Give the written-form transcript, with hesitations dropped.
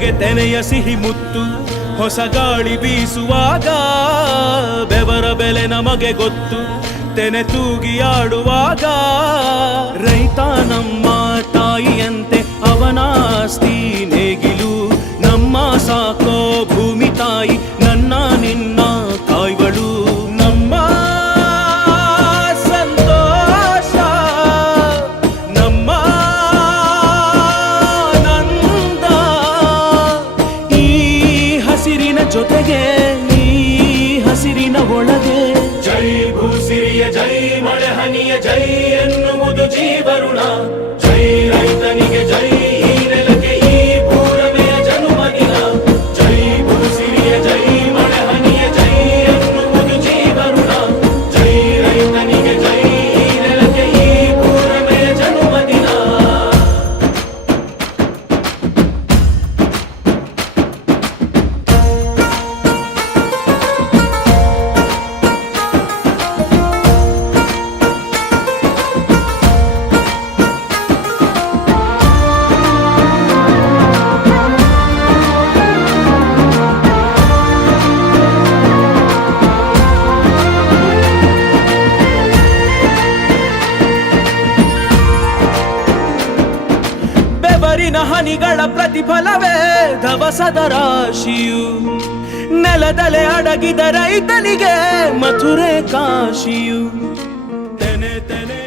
ತೆನೆಗೆ ತೆನೆಯ ಸಿಹಿ ಮುತ್ತು ಹೊಸ ಗಾಳಿ ಬೀಸುವಾಗ ಬೆವರ ಬೆಲೆ ನಮಗೆ ಗೊತ್ತು ತೆನೆ ತೂಗಿ ಆಡುವಾಗ ರೈತ ನಮ್ಮ ತಾಯಿಯಂತೆ ಅವನಾಸ್ತಿ ನೇಗಿಲು ನಮ್ಮ ಸಾಕೋ ಭೂಮಿ ತಾಯಿ ನನ್ನ ನಿನ್ನ ತಾಯ್ಗಳು ನಮ್ಮ ಸಂತೋಷ ನಮ್ಮ ನಂದ ಈ ಹಸಿರಿನ ಜೊತೆಗೆ ಈ ಹಸಿರಿನ ಒಳಗೆ ಜೈ ಭೂಸಿರಿಯ ಜೈ ಮಳೆ ಹನಿಯ ಜೈ ಎನ್ನುವುದು ಜೀವರುಣ ಜೈ ರೈತನಿಗೆ ಜೈ ಈ ನೆಲಕ್ಕೆ ಈ ಭೂರಮೆಯ ಜನುಮದಿನ ಜೈ ಭೂಸಿರಿಯ ಜೈ ಮಳೆ ಹನಿಯ ಜೈ ಎನ್ನುವುದು ಜೀವರುಣ ಜೈ ರೈತನಿಗೆ ಜೈ ಈ ನೆಲಕ್ಕೆ ಈ ಭೂರಮೆಯ ಜನುಮದಿನ ಬೆವರಿನ ಹನಿಗಳ ಪ್ರತಿಫಲವೇ ಧವಸದ ರಾಶಿಯು ನೆಲದಲೆ ಅಡಗಿದ ರೈತನಿಗೆ ಮಥುರೆ ಕಾಶಿಯು ತೆನೆ ತೆನೆ